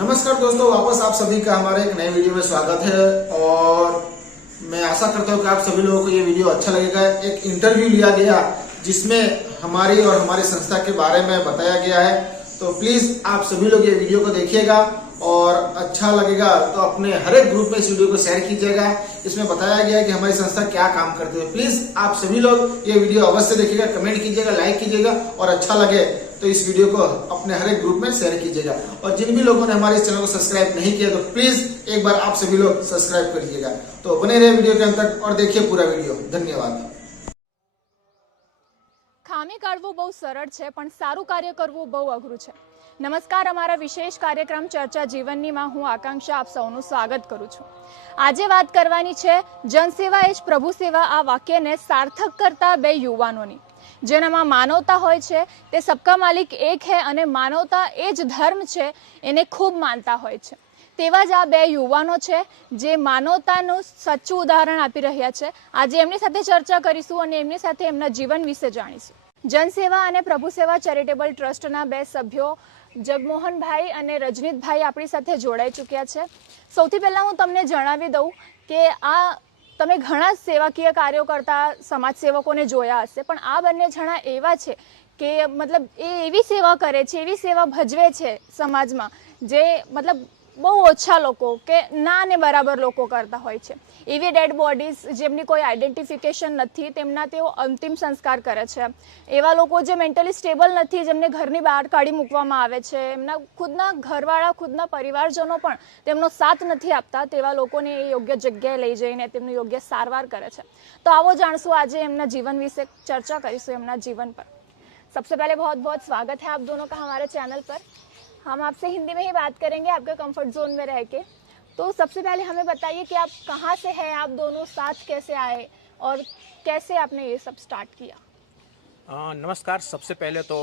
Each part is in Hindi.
नमस्कार दोस्तों, वापस आप सभी का हमारे एक नए वीडियो में स्वागत है। और मैं आशा करता हूँ कि आप सभी लोगों को ये वीडियो अच्छा लगेगा। एक इंटरव्यू लिया गया जिसमें हमारी और हमारी संस्था के बारे में बताया गया है, तो प्लीज आप सभी लोग ये वीडियो को देखिएगा और अच्छा लगेगा तो अपने हर एक ग्रुप में इस वीडियो को शेयर कीजिएगा। इसमें बताया गया है कि हमारी संस्था क्या काम करती है। प्लीज आप सभी लोग ये वीडियो अवश्य देखिएगा, कमेंट कीजिएगा, लाइक कीजिएगा और अच्छा लगे तो इस वीडियो को अपने हर एक ग्रुप में शेयर कीजिएगा। और जिन भी लोगों ने हमारे इस चैनल को सब्सक्राइब नहीं किया तो प्लीज एक बार आप सभी लोग सब्सक्राइब करिएगा। तो बने रहे वीडियो के अंत तक और देखिए पूरा वीडियो। धन्यवाद। ખામી કાઢવું બહુ સરળ છે પણ સારું કાર્ય કરવું બહુ અઘરું છે। નમસ્કાર, અમારા વિશેષ કાર્યક્રમ ચર્ચા જીવનની માં હું આકાંક્ષા આપ સૌનું સ્વાગત કરું છું। આજે વાત કરવાની છે જનસેવા એ જ પ્રભુ સેવા આ વાક્યને સાર્થક કરતા બે યુવાનોની, જેનામાં માનવતા હોય છે। તે સબકા માલિક એક હે અને માનવતા એ જ ધર્મ છે એને ખૂબ માનતા હોય છે। તેવા જ આ બે યુવાનો છે જે માનવતાનું સાચું ઉદાહરણ આપી રહ્યા છે। આજે એમની સાથે ચર્ચા કરીશું અને એમની સાથે એમના જીવન વિશે જાણીશું। જનસેવા અને પ્રભુ સેવા ચેરિટેબલ ટ્રસ્ટના બે સભ્યો જગમોહનભાઈ અને રજનીતભાઈ આપણી સાથે જોડાઈ ચૂક્યા છે। સૌથી પહેલાં હું તમને જણાવી દઉં કે આ તમે ઘણા સેવાકીય કાર્યો કરતા સમાજ સેવકોને જોયા હશે, પણ આ બંને જણા એવા છે કે મતલબ એ એવી સેવા કરે છે, એવી સેવા ભજવે છે સમાજમાં જે મતલબ બહુ ઓછા લોકો કે ના ને બરાબર લોકો કરતા હોય છે। એવી ડેડ બોડીઝ જેમની કોઈ આઈડેન્ટિફિકેશન નથી તેમના તેઓ અંતિમ સંસ્કાર કરે છે। એવા લોકો જે મેન્ટલી સ્ટેબલ નથી, જેમને ઘરની બહાર કાઢી મૂકવામાં આવે છે, એમના ખુદના ઘરવાળા ખુદના પરિવારજનો પણ તેમનો સાથ નથી આપતા, તેવા લોકોને એ યોગ્ય જગ્યાએ લઈ જઈને તેમની યોગ્ય સારવાર કરે છે। તો આવો જાણશું આજે એમના जीवन વિશે ચર્ચા કરીશું, એમના जीवन पर। सबसे पहले बहुत बहुत स्वागत है आप दोनों का हमारे चैनल पर। हम आपसे हिंदी में ही बात करेंगे आपके कंफर्ट जोन में रह के। तो सबसे पहले हमें बताइए कि आप कहाँ से हैं, आप दोनों साथ कैसे आए और कैसे आपने ये सब स्टार्ट किया। नमस्कार। सबसे पहले तो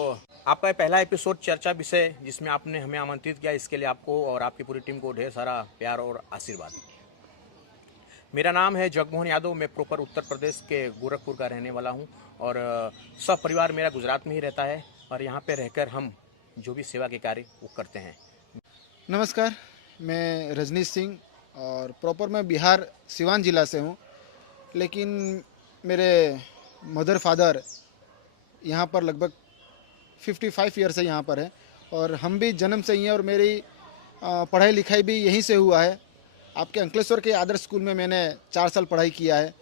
आपका पहला एपिसोड चर्चा विषय जिसमें आपने हमें आमंत्रित किया, इसके लिए आपको और आपकी पूरी टीम को ढेर सारा प्यार और आशीर्वाद। मेरा नाम है जगमोहन यादव। मैं प्रॉपर उत्तर प्रदेश के गोरखपुर का रहने वाला हूँ और सब परिवार मेरा गुजरात में ही रहता है और यहाँ पे रहकर हम जो भी सेवा के कार्य वो करते हैं। नमस्कार, मैं रजनीश सिंह और प्रॉपर मैं बिहार सिवान जिला से हूँ, लेकिन मेरे मदर फादर यहाँ पर लगभग 55 ईयर से यहाँ पर है और हम भी जन्म से ही हैं और मेरी पढ़ाई लिखाई भी यहीं से हुआ है। आपके अंकलेश्वर के आदर्श स्कूल में मैंने 4 साल पढ़ाई किया है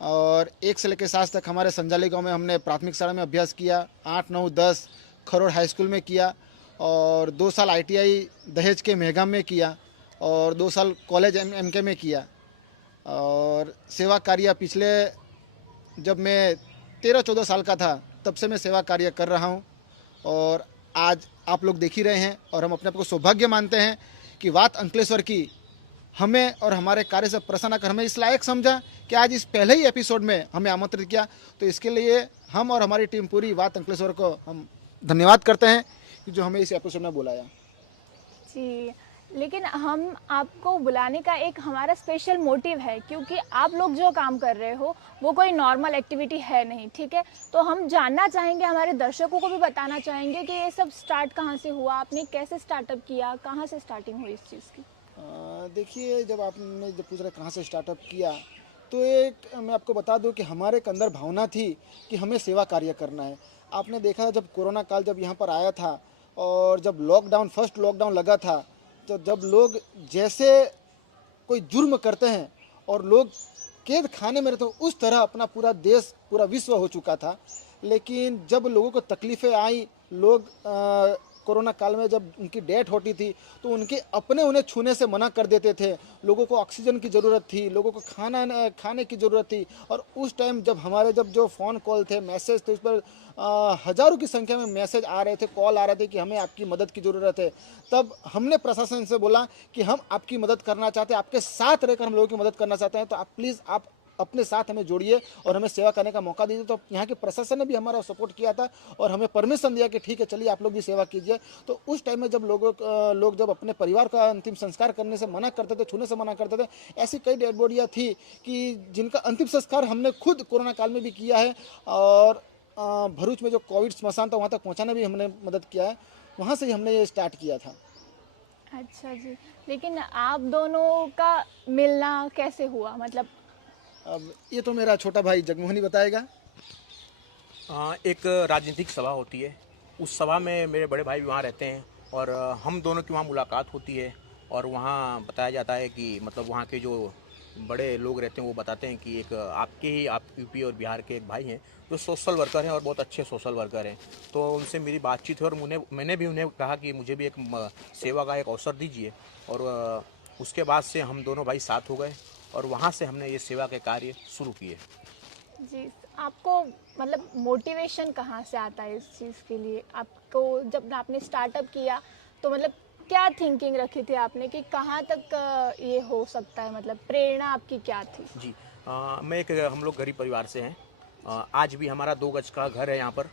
और 1 से लेकर 7 तक हमारे संजाली गांव में हमने प्राथमिक शाला में अभ्यास किया। 8, 9, 10 खरोड़ हाई स्कूल में किया और 2 साल ITI दहेज के मेहगाम में किया और 2 साल कॉलेज MK में किया। और सेवा कार्य पिछले जब मैं 13-14 साल का था तब से मैं सेवा कार्य कर रहा हूं और आज आप लोग देख ही रहे हैं और हम अपने आप को सौभाग्य मानते हैं कि वात अंकलेश्वर की हमें और हमारे कार्य से प्रसन्न कर हमें इस लायक समझा कि आज इस पहले ही एपिसोड में हमें आमंत्रित किया। तो इसके लिए हम और हमारी टीम पूरी वात अंकलेश्वर को हम धन्यवाद करते हैं कि जो हमें इस एपिसोड में बुलाया। जी, लेकिन हम आपको बुलाने का एक हमारा स्पेशल मोटिव है, क्योंकि आप लोग जो काम कर रहे हो वो कोई नॉर्मल एक्टिविटी है नहीं, ठीक है। तो हम जानना चाहेंगे, हमारे दर्शकों को भी बताना चाहेंगे कि ये सब स्टार्ट कहाँ से हुआ, आपने कैसे स्टार्टअप किया, कहाँ से स्टार्टिंग हुई इस चीज़ की। देखिए, जब आपने जब पूछ रहे कहाँ से स्टार्टअप किया तो एक मैं आपको बता दूं कि हमारे एक अंदर भावना थी कि हमें सेवा कार्य करना है। आपने देखा जब कोरोना काल जब यहाँ पर आया था और जब फर्स्ट लॉकडाउन लगा था, तो जब लोग जैसे कोई जुर्म करते हैं और लोग कैद खाने में रहते हैं, उस तरह अपना पूरा देश पूरा विश्व हो चुका था। लेकिन जब लोगों को तकलीफ़ें आई, लोग कोरोना काल में जब उनकी डेथ होती थी तो उनके अपने उन्हें छूने से मना कर देते थे। लोगों को ऑक्सीजन की ज़रूरत थी, लोगों को खाने की ज़रूरत थी। और उस टाइम जब हमारे जो फ़ोन कॉल थे, मैसेज थे, उस पर हज़ारों की संख्या में मैसेज आ रहे थे, कॉल आ रहे थे कि हमें आपकी मदद की ज़रूरत है। तब हमने प्रशासन से बोला कि हम आपकी मदद करना चाहते हैं, आपके साथ रहकर हम लोगों की मदद करना चाहते हैं, तो आप प्लीज़ आप अपने साथ हमें जोड़िए और हमें सेवा करने का मौका दीजिए। तो यहाँ के प्रशासन ने भी हमारा सपोर्ट किया था और हमें परमिशन दिया कि ठीक है, चलिए आप लोग भी सेवा कीजिए। तो उस टाइम में जब लोग जब अपने परिवार का अंतिम संस्कार करने से मना करते थे, छूने से मना करते थे, ऐसी कई डेड बॉडियाँ थी कि जिनका अंतिम संस्कार हमने खुद कोरोना काल में भी किया है। और भरूच में जो कोविड स्मशान था वहाँ तक पहुँचाने भी हमने मदद किया है। वहाँ से ही हमने ये स्टार्ट किया था। अच्छा, अच्छा जी, लेकिन आप दोनों का मिलना कैसे हुआ, मतलब? अब ये तो मेरा छोटा भाई जगमोहन ही बताएगा। एक राजनीतिक सभा होती है, उस सभा में मेरे बड़े भाई भी वहाँ रहते हैं और हम दोनों की वहाँ मुलाकात होती है और वहाँ बताया जाता है कि मतलब वहाँ के जो बड़े लोग रहते हैं वो बताते हैं कि एक आपके ही आप यूपी और बिहार के एक भाई हैं जो सोशल वर्कर हैं और बहुत अच्छे सोशल वर्कर हैं। तो उनसे मेरी बातचीत हुई और मैंने भी उन्हें कहा कि मुझे भी एक सेवा का एक अवसर दीजिए और उसके बाद से हम दोनों भाई साथ हो गए और वहाँ से हमने ये सेवा के कार्य शुरू किए। जी, आपको मतलब मोटिवेशन कहाँ से आता है इस चीज़ के लिए? आपको जब आपने स्टार्टअप किया तो मतलब क्या थिंकिंग रखी थी आपने कि कहाँ तक ये हो सकता है, मतलब प्रेरणा आपकी क्या थी? जी, मैं एक हम लोग गरीब परिवार से हैं। आज भी हमारा 2 गज का घर है यहाँ पर।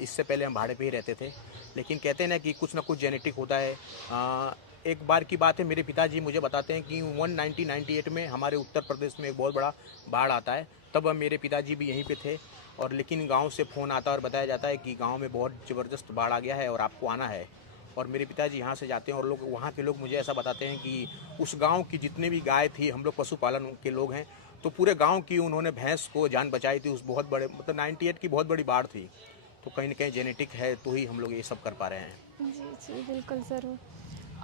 इससे पहले हम भाड़े पे ही रहते थे, लेकिन कहते हैं ना कि कुछ ना कुछ जेनेटिक होता है। एक बार की बात है, मेरे पिताजी मुझे बताते हैं कि 1998 में हमारे उत्तर प्रदेश में एक बहुत बड़ा बाढ़ आता है। तब मेरे पिताजी भी यहीं पे थे और लेकिन गांव से फ़ोन आता है और बताया जाता है कि गांव में बहुत ज़बरदस्त बाढ़ आ गया है और आपको आना है। और मेरे पिताजी यहाँ से जाते हैं और लोग वहाँ के लोग मुझे ऐसा बताते हैं कि उस गांव की जितने भी गाय थी, हम लोग पशुपालन के लोग हैं, तो पूरे गांव की उन्होंने भैंस को जान बचाई थी उस बहुत बड़े मतलब 98 की बहुत बड़ी बाढ़ थी। तो कहीं ना कहीं जेनेटिक है तो ही हम लोग ये सब कर पा रहे हैं। जी जी, बिल्कुल ज़रूर।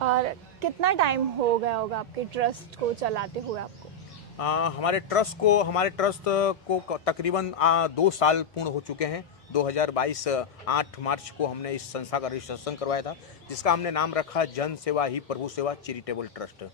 और कितना टाइम हो गया होगा आपके ट्रस्ट को चलाते हुए आपको? हमारे ट्रस्ट को तकरीबन 2 साल पूर्ण हो चुके हैं। 2022 8 मार्च को हमने इस संस्था का रजिस्ट्रेशन करवाया था, जिसका हमने नाम रखा जन सेवा ही प्रभु सेवा चैरिटेबल ट्रस्ट।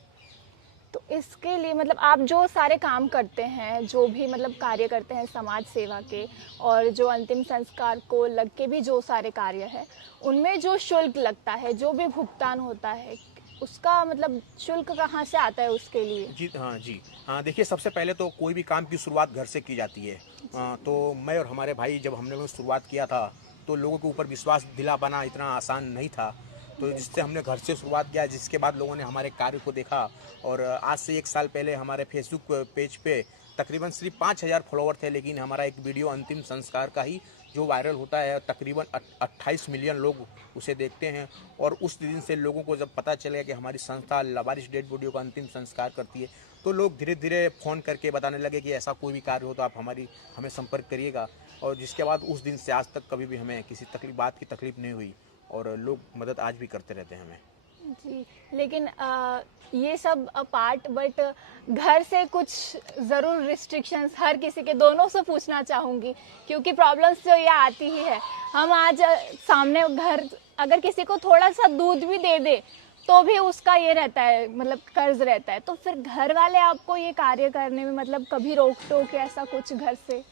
तो इसके लिए मतलब आप जो सारे काम करते हैं, जो भी मतलब कार्य करते हैं समाज सेवा के, और जो अंतिम संस्कार को लग के भी जो सारे कार्य है, उनमें जो शुल्क लगता है, जो भी भुगतान होता है, उसका मतलब शुल्क कहाँ से आता है उसके लिए? जी हाँ जी। देखिए, सबसे पहले तो कोई भी काम की शुरुआत घर से की जाती है। तो मैं और हमारे भाई जब हमने वो शुरुआत किया था तो लोगों के ऊपर विश्वास दिला पाना इतना आसान नहीं था, तो जिससे हमने घर से शुरुआत किया, जिसके बाद लोगों ने हमारे कार्य को देखा और आज से 1 साल पहले हमारे फेसबुक पेज पे तकरीबन सिर्फ 5,000 फॉलोवर थे, लेकिन हमारा एक वीडियो अंतिम संस्कार का ही जो वायरल होता है तकरीबन 28 मिलियन लोग उसे देखते हैं। और उस दिन से लोगों को जब पता चलेगा कि हमारी संस्था लावारिस डेड बॉडी का अंतिम संस्कार करती है, तो लोग धीरे धीरे फ़ोन करके बताने लगे कि ऐसा कोई भी कार्य हो तो आप हमें संपर्क करिएगा। और जिसके बाद उस दिन से आज तक कभी भी हमें किसी बात की तकलीफ नहीं हुई और लोग मदद आज भी करते रहते हैं हमें। जी, लेकिन ये सब पार्ट, बट घर से कुछ ज़रूर रिस्ट्रिक्शंस हर किसी के, दोनों से पूछना चाहूँगी क्योंकि प्रॉब्लम्स तो ये आती ही है। हम आज सामने घर अगर किसी को थोड़ा सा दूध भी दे दे तो भी उसका ये रहता है, मतलब कर्ज रहता है, तो फिर घर वाले आपको ये कार्य करने में मतलब कभी रोक टोक ऐसा कुछ घर से?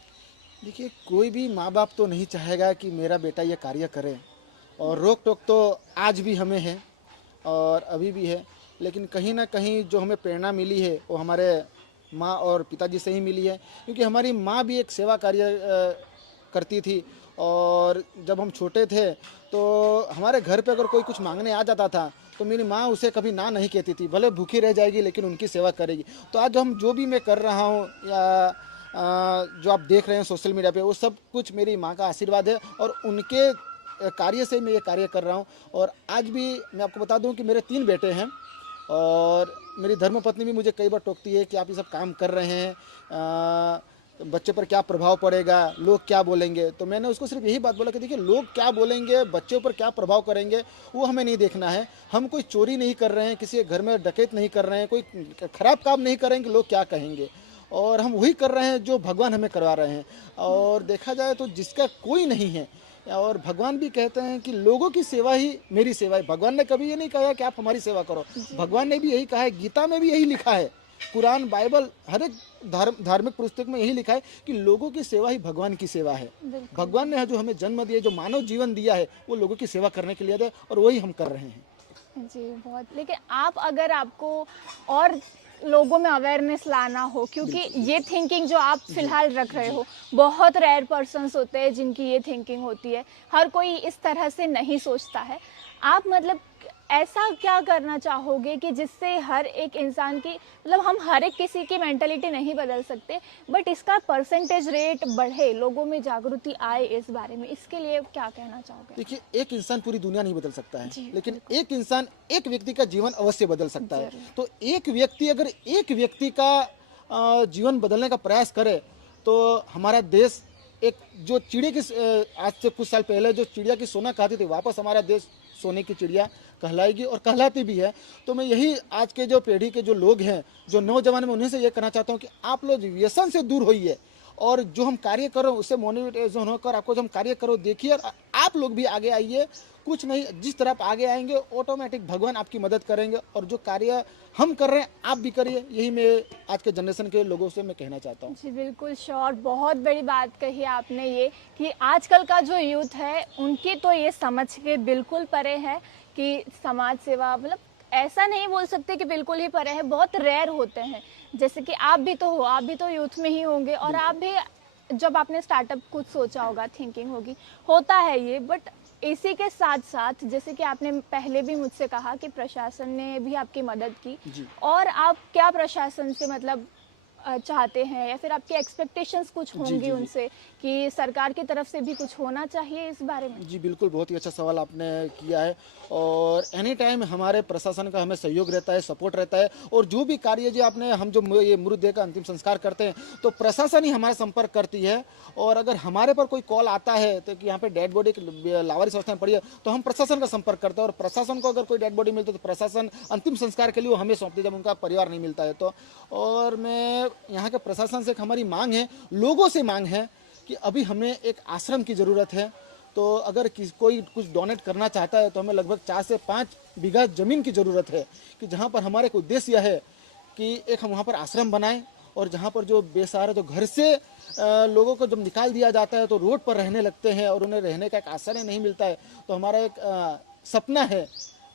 देखिए, कोई भी माँ बाप तो नहीं चाहेगा कि मेरा बेटा ये कार्य करे, और रोक टोक तो आज भी हमें है और अभी भी है, लेकिन कहीं ना कहीं जो हमें प्रेरणा मिली है वो हमारे माँ और पिताजी से ही मिली है, क्योंकि हमारी माँ भी एक सेवा कार्य करती थी। और जब हम छोटे थे तो हमारे घर पे अगर कोई कुछ मांगने आ जाता था तो मेरी माँ उसे कभी ना नहीं कहती थी, भले भूखी रह जाएगी लेकिन उनकी सेवा करेगी। तो आज हम जो भी मैं कर रहा हूँ या जो आप देख रहे हैं सोशल मीडिया पे, वो सब कुछ मेरी माँ का आशीर्वाद है और उनके कार्य से मैं ये कार्य कर रहा हूँ। और आज भी मैं आपको बता दूँ कि मेरे 3 बेटे हैं और मेरी धर्मपत्नी भी मुझे कई बार टोकती है कि आप ये सब काम कर रहे हैं, बच्चे पर क्या प्रभाव पड़ेगा, लोग क्या बोलेंगे। तो मैंने उसको सिर्फ यही बात बोला कि देखिए, लोग क्या बोलेंगे, बच्चों पर क्या प्रभाव करेंगे, वो हमें नहीं देखना है। हम कोई चोरी नहीं कर रहे हैं, किसी के घर में डकैत नहीं कर रहे हैं, कोई खराब काम नहीं कर रहे हैं कि लोग क्या कहेंगे, और हम वही कर रहे हैं जो भगवान हमें करवा रहे हैं। और देखा जाए तो जिसका कोई नहीं है, और भगवान भी कहते हैं कि लोगों की सेवा ही मेरी सेवा है। भगवान ने कभी ये नहीं कहा कि आप हमारी सेवा करो, भगवान ने भी यही कहा है, गीता में भी यही लिखा है, कुरान, बाइबल, हर एक धार्मिक पुस्तक में यही लिखा है कि लोगों की सेवा ही भगवान की सेवा है। भगवान ने जो हमें जन्म दिया, जो मानव जीवन दिया है, वो लोगों की सेवा करने के लिए दिया, और वही हम कर रहे हैं। जी, बहुत। लेकिन अगर आपको और लोगों में अवेयरनेस लाना हो, क्योंकि ये थिंकिंग जो आप फिलहाल रख रहे हो, बहुत रेयर पर्सन्स होते हैं जिनकी ये थिंकिंग होती है, हर कोई इस तरह से नहीं सोचता है। आप मतलब ऐसा क्या करना चाहोगे कि जिससे हर एक इंसान की मतलब हम हर एक किसी की मेंटलिटी नहीं बदल सकते, बट इसका परसेंटेज रेट बढ़े, लोगों में जागृति आए इस बारे में, इसके लिए क्या कहना चाहोगे? देखिए, एक इंसान पूरी दुनिया नहीं बदल सकता है, जी, लेकिन एक इंसान एक व्यक्ति का जीवन अवश्य बदल सकता है। जरूर। तो एक व्यक्ति अगर एक व्यक्ति का जीवन बदलने का प्रयास करे तो हमारा देश एक जो चिड़िया की आज से कुछ साल पहले जो चिड़िया की सोना खाती थी, वापस हमारा देश सोने की चिड़िया कहलाएगी और कहलाती भी है। तो मैं यही आज के जो पीढ़ी के जो लोग हैं, जो नौजवान, में उन्हें से ये कहना चाहता हूँ कि आप लोग व्यसन से दूर होइए और जो हम कार्य कर रहे हैं उससे मोटिवेशन होकर आपको जो हम कार्य करो देखिए, और आप लोग भी आगे आइए। कुछ नहीं, जिस तरह आप आगे आएंगे ऑटोमेटिक भगवान आपकी मदद करेंगे, और जो कार्य हम कर रहे हैं आप भी करिए। यही मैं आज के जनरेशन के लोगों से मैं कहना चाहता हूँ। जी बिल्कुल श्योर, बहुत बड़ी बात कही आपने ये कि आजकल का जो यूथ है उनकी तो ये समझ के बिल्कुल परे है कि समाज सेवा, मतलब ऐसा नहीं बोल सकते कि बिल्कुल ही परे है, बहुत रेयर होते हैं। जैसे कि आप भी तो हो, आप भी तो यूथ में ही होंगे, और आप भी जब आपने स्टार्टअप कुछ सोचा होगा, थिंकिंग होगी, होता है ये। बट इसी के साथ साथ जैसे कि आपने पहले भी मुझसे कहा कि प्रशासन ने भी आपकी मदद की, जी। और आप क्या प्रशासन से मतलब चाहते हैं, या फिर आपके एक्सपेक्टेशंस कुछ होंगी जी। उनसे कि सरकार की तरफ से भी कुछ होना चाहिए इस बारे में? जी बिल्कुल, बहुत ही अच्छा सवाल आपने किया है। और एनी टाइम हमारे प्रशासन का हमें सहयोग रहता है, सपोर्ट रहता है। और जो भी कार्य जो आपने हम जो ये मृतदेह का अंतिम संस्कार करते हैं तो प्रशासन ही हमारा संपर्क करती है। और अगर हमारे पर कोई कॉल आता है तो कि यहाँ पे डेड बॉडी लावारिस अवस्था में पड़ी है तो हम प्रशासन का संपर्क करते हैं, और प्रशासन को अगर कोई डेड बॉडी मिलती है तो प्रशासन अंतिम संस्कार के लिए वो हमें सौंपती है जब उनका परिवार नहीं मिलता है तो। और मैं यहाँ के प्रशासन से एक हमारी मांग है, लोगों से मांग है कि अभी हमें एक आश्रम की ज़रूरत है। तो अगर कोई कुछ डोनेट करना चाहता है तो हमें लगभग 4 से 5 बीघा ज़मीन की ज़रूरत है, कि जहाँ पर हमारे एक उद्देश्य यह है कि एक हम वहाँ पर आश्रम बनाएं, और जहाँ पर जो बेसहारा जो घर से लोगों को जब निकाल दिया जाता है तो रोड पर रहने लगते हैं और उन्हें रहने का एक आश्रय नहीं मिलता है, तो हमारा एक सपना है,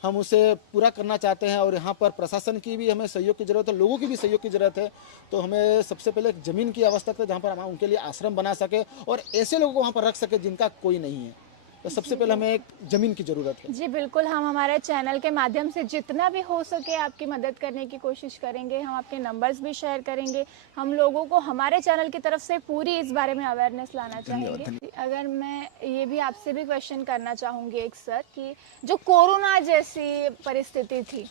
हम उसे पूरा करना चाहते हैं। और यहाँ पर प्रशासन की भी हमें सहयोग की ज़रूरत है, लोगों की भी सहयोग की ज़रूरत है। तो हमें सबसे पहले एक ज़मीन की आवश्यकता है जहाँ पर हम उनके लिए आश्रम बना सके और ऐसे लोगों को वहाँ पर रख सके जिनका कोई नहीं है। तो सबसे पहले हमें एक ज़मीन की ज़रूरत है। जी बिल्कुल, हम हमारे चैनल के माध्यम से जितना भी हो सके आपकी मदद करने की कोशिश करेंगे। हम आपके नंबर्स भी शेयर करेंगे। हम लोगों को हमारे चैनल की तरफ से पूरी इस बारे में अवेयरनेस लाना चाहेंगे। अगर मैं ये भी आपसे भी क्वेश्चन करना चाहूँगी एक सर, कि जो कोरोना जैसी परिस्थिति थी,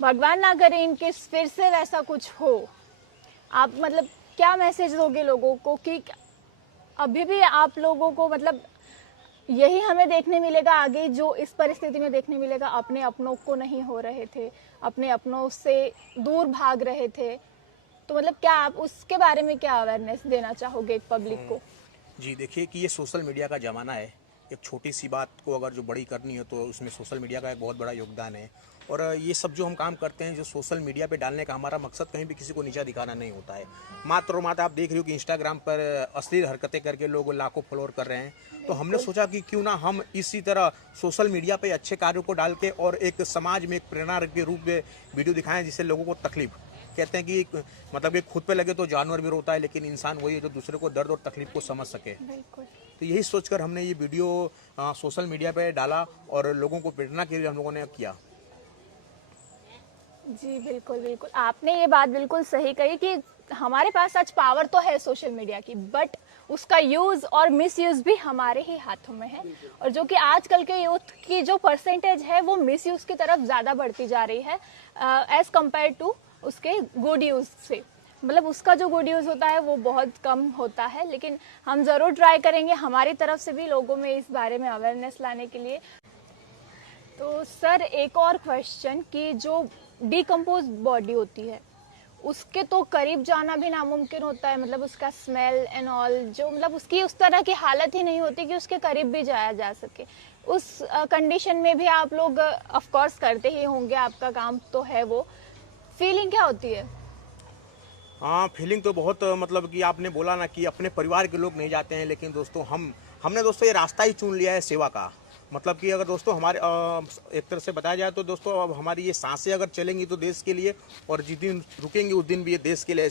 भगवान ना करे इनके फिर से वैसा कुछ हो, आप मतलब क्या मैसेज दोगे लोगों को कि अभी भी आप लोगों को मतलब यही हमें देखने मिलेगा आगे, जो इस परिस्थिति में देखने मिलेगा, अपने अपनों को नहीं हो रहे थे, अपने अपनों से दूर भाग रहे थे, तो मतलब क्या आप उसके बारे में क्या अवेयरनेस देना चाहोगे पब्लिक को? जी देखिए कि ये सोशल मीडिया का ज़माना है। एक छोटी सी बात को अगर जो बड़ी करनी है तो उसमें सोशल मीडिया का एक बहुत बड़ा योगदान है। और ये सब जो हम काम करते हैं, जो सोशल मीडिया पे डालने का हमारा मकसद कहीं भी किसी को नीचा दिखाना नहीं होता है। मात्र और मात्र आप देख रहे हो कि इंस्टाग्राम पर अश्लील हरकतें करके लोग लाखों फॉलोअर कर रहे हैं। तो हमने सोचा कि क्यों ना हम इसी तरह सोशल मीडिया पे अच्छे कार्यों को डाल के और एक समाज में एक प्रेरणा के रूप में वीडियो दिखाएं, जिससे लोगों को तकलीफ, कहते हैं कि मतलब कि खुद पे लगे तो जानवर भी रोता है, लेकिन इंसान वही है जो दूसरे को दर्द और तकलीफ को समझ सके। बिल्कुल। तो यही सोचकर हमने ये वीडियो सोशल मीडिया पे डाला और लोगों को प्रेरणा के लिए हम लोगों ने किया। जी बिल्कुल बिल्कुल, आपने ये बात बिल्कुल सही कही कि हमारे पास आज पावर तो है सोशल मीडिया की, बट उसका यूज़ और मिसयूज़ भी हमारे ही हाथों में है। और जो कि आजकल के यूथ की जो परसेंटेज है वो मिसयूज़ की तरफ ज़्यादा बढ़ती जा रही है एज़ कम्पेयर टू उसके गुड यूज़ से। मतलब उसका जो गुड यूज़ होता है वो बहुत कम होता है, लेकिन हम ज़रूर ट्राई करेंगे हमारी तरफ से भी लोगों में इस बारे में अवेयरनेस लाने के लिए। तो सर एक और क्वेश्चन, कि जो डिकम्पोज बॉडी होती है उसके तो करीब जाना भी नामुमकिन होता है, मतलब उसका स्मेल एंड ऑल, जो मतलब उसकी उस तरह की हालत ही नहीं होती कि उसके करीब भी जाया जा सके। उस कंडीशन में भी आप लोग ऑफ कोर्स करते ही होंगे, आपका काम तो है वो। फीलिंग क्या होती है? हाँ, फीलिंग तो बहुत, मतलब कि आपने बोला ना कि अपने परिवार के लोग नहीं जाते हैं, लेकिन दोस्तों हमने दोस्तों ये रास्ता ही चुन लिया है सेवा का। मतलब कि अगर दोस्तों हमारे एक तरह से बताया जाए तो दोस्तों अब हमारी ये सांसें अगर चलेंगी तो देश के लिए, और जिस दिन रुकेंगे उस दिन भी ये देश के लिए।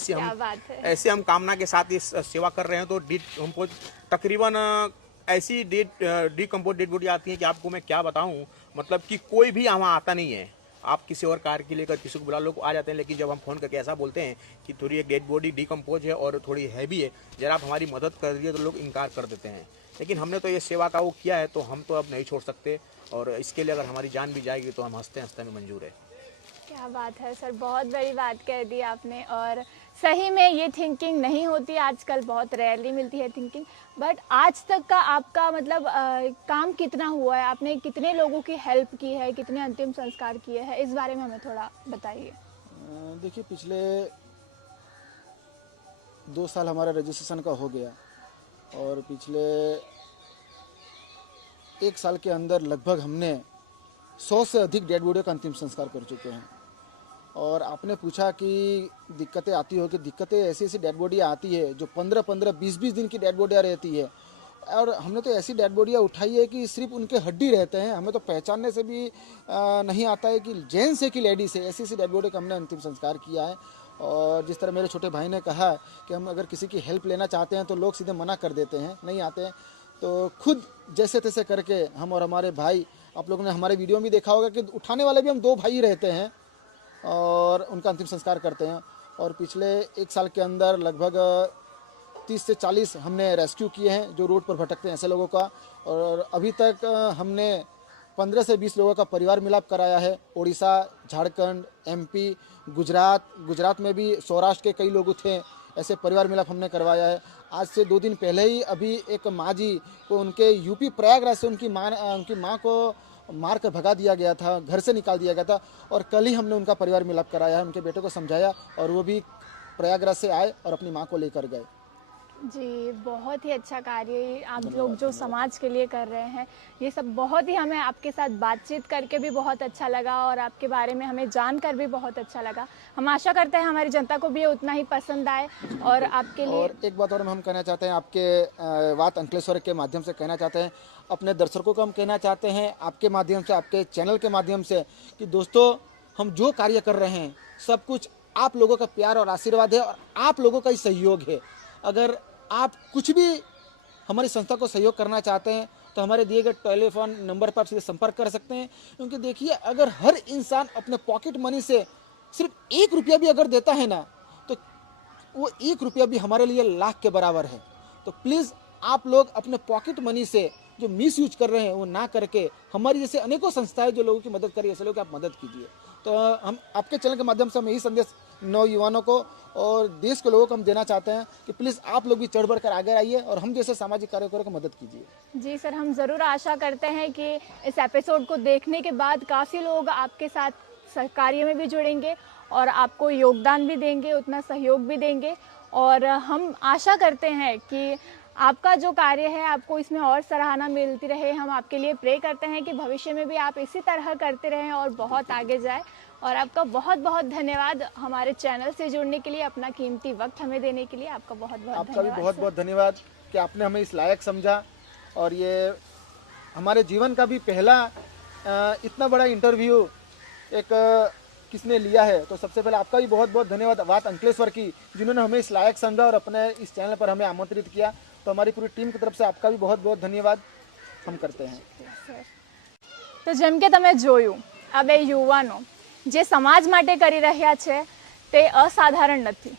ऐसे हम कामना के साथ ये सेवा कर रहे हैं। तो हमको तकरीबन ऐसी डिकम्पोज डेड बॉडी आती है कि आपको मैं क्या बताऊं। मतलब कि कोई भी वहाँ आता नहीं है। आप किसी और कार के लिए अगर किसी को बुला लोग आ जाते हैं, लेकिन जब हम फ़ोन करके ऐसा बोलते हैं कि थोड़ी एक डेड बॉडी डिकम्पोज है और थोड़ी हैवी है, जरा आप हमारी मदद कर दीजिए, तो लोग इनकार कर देते हैं। लेकिन हमने तो ये सेवा का वो किया है, तो हम तो अब नहीं छोड़ सकते, और इसके लिए अगर हमारी जान भी जाएगी तो हम हंसते हंसते में मंजूर है। क्या बात है सर, बहुत बड़ी बात कह दी आपने। और सही में ये थिंकिंग नहीं होती आजकल, बहुत रेयरली मिलती है थिंकिंग। बट आज तक का आपका मतलब काम कितना हुआ है, आपने कितने लोगों की हेल्प की है, कितने अंतिम संस्कार किए हैं, इस बारे में हमें थोड़ा बताइए। देखिए, पिछले 2 साल हमारा रजिस्ट्रेशन का हो गया, और पिछले 1 साल के अंदर लगभग हमने 100 से अधिक डेड बॉडी का अंतिम संस्कार कर चुके हैं। और आपने पूछा कि दिक्कतें आती हो, कि दिक्कतें ऐसी ऐसी डेड बॉडियाँ आती है जो 15-15, 20-20 दिन की डेड बॉडियाँ रहती है। और हमने तो ऐसी डेड बॉडियाँ उठाई है कि सिर्फ उनके हड्डी रहते हैं, हमें तो पहचानने से भी नहीं आता है कि जेंट्स है कि लेडीज़ है। ऐसी ऐसी डेड बॉडी का हमने अंतिम संस्कार किया है। और जिस तरह मेरे छोटे भाई ने कहा कि हम अगर किसी की हेल्प लेना चाहते हैं तो लोग सीधे मना कर देते हैं, नहीं आते हैं। तो खुद जैसे तैसे करके हम और हमारे भाई, आप लोगों ने हमारे वीडियो में देखा होगा कि उठाने वाले भी हम 2 भाई रहते हैं और उनका अंतिम संस्कार करते हैं। और पिछले 1 साल के अंदर लगभग 30 से 40 हमने रेस्क्यू किए हैं जो रोड पर भटकते हैं ऐसे लोगों का। और अभी तक हमने 15 से 20 लोगों का परिवार मिलाप कराया है। उड़ीसा, झारखंड, MP, गुजरात में भी सौराष्ट्र के कई लोग थे, ऐसे परिवार मिलाप हमने करवाया है। आज से 2 दिन पहले ही अभी एक माँ जी को उनके यूपी प्रयागराज से उनकी माँ को मार कर भगा दिया गया था, घर से निकाल दिया गया था। और कल ही हमने उनका परिवार मिलाप कराया है, उनके बेटे को समझाया, और वो भी प्रयागराज से आए और अपनी माँ को लेकर गए। जी, बहुत ही अच्छा कार्य आप लोग जो समाज के लिए कर रहे हैं, ये सब बहुत ही, हमें आपके साथ बातचीत करके भी बहुत अच्छा लगा और आपके बारे में हमें जानकर भी बहुत अच्छा लगा। हम आशा करते हैं हमारी जनता को भी ये उतना ही पसंद आए। और आपके लिए और एक बात और हम कहना चाहते हैं, आपके बात अंकलेश्वर के माध्यम से कहना चाहते हैं, अपने दर्शकों को हम कहना चाहते हैं आपके माध्यम से, आपके चैनल के माध्यम से, कि दोस्तों हम जो कार्य कर रहे हैं सब कुछ आप लोगों का प्यार और आशीर्वाद है और आप लोगों का ही सहयोग है। अगर आप कुछ भी हमारी संस्था को सहयोग करना चाहते हैं तो हमारे दिए गए टेलीफोन नंबर पर आप सीधे संपर्क कर सकते हैं। क्योंकि देखिए, अगर हर इंसान अपने पॉकेट मनी से सिर्फ 1 रुपया भी अगर देता है ना, तो वो 1 रुपया भी हमारे लिए लाख के बराबर है। तो प्लीज़ आप लोग अपने पॉकेट मनी से जो मिस यूज कर रहे हैं वो ना करके, हमारी जैसे अनेकों संस्थाएं जो लोगों की मदद कर रही है, ऐसे लोग आप मदद कीजिए। तो हम आपके चैनल के माध्यम से हम यही संदेश नौयुवानों को और देश के लोगों को हम देना चाहते हैं कि प्लीज़ आप लोग भी चढ़ बढ़ कर आगे आइए और हम जैसे सामाजिक कार्यकर्ताओं को मदद कीजिए। जी सर, हम ज़रूर आशा करते हैं कि इस एपिसोड को देखने के बाद काफ़ी लोग आपके साथ कार्य में भी जुड़ेंगे और आपको योगदान भी देंगे, उतना सहयोग भी देंगे। और हम आशा करते हैं कि आपका जो कार्य है आपको इसमें और सराहना मिलती रहे। हम आपके लिए प्रे करते हैं कि भविष्य में भी आप इसी तरह करते रहें और बहुत आगे जाए। और आपका बहुत बहुत धन्यवाद हमारे चैनल से जुड़ने के लिए, अपना कीमती वक्त हमें देने के लिए आपका बहुत बहुत आपका भी धन्यवाद। बहुत बहुत धन्यवाद कि आपने हमें इस लायक समझा। और ये हमारे जीवन का भी पहला इतना बड़ा इंटरव्यू एक किसने लिया है, तो सबसे पहले आपका भी बहुत बहुत धन्यवाद बात अंकलेश्वर की, जिन्होंने हमें इस लायक समझा और अपने इस चैनल पर हमें आमंत्रित किया। तो हमारी पूरी टीम की तरफ से आपका भी बहुत बहुत धन्यवाद हम करते हैं। તો જેમ કે તમે જોયું, આ બે યુવાનો જે સમાજ માટે કરી રહ્યા છે તે અસાધારણ નથી।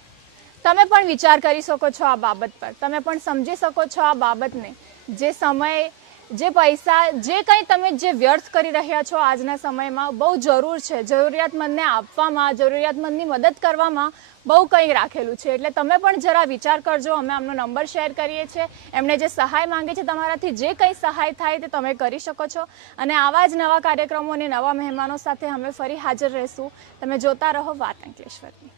તમે પણ વિચાર કરી શકો છો આ બાબત પર, તમે પણ સમજી શકો છો આ બાબતને। જે સમય, જે પૈસા, જે કંઈ તમે જે વ્યર્થ કરી રહ્યા છો આજના સમયમાં, બહુ જરૂર છે જરૂરિયાતમંદને આપવામાં, જરૂરિયાતમંદની મદદ કરવામાં બહુ કંઈ રાખેલું છે। એટલે તમે પણ જરા વિચાર કરજો। અમે આમનો નંબર શેર કરીએ છીએ, એમણે જે સહાય માંગે છે તમારાથી જે કંઈ સહાય થાય તે તમે કરી શકો છો। અને આવા જ નવા કાર્યક્રમો અને નવા મહેમાનો સાથે અમે ફરી હાજર રહેશું। તમે જોતા રહો વાત અંકલેશ્વરની।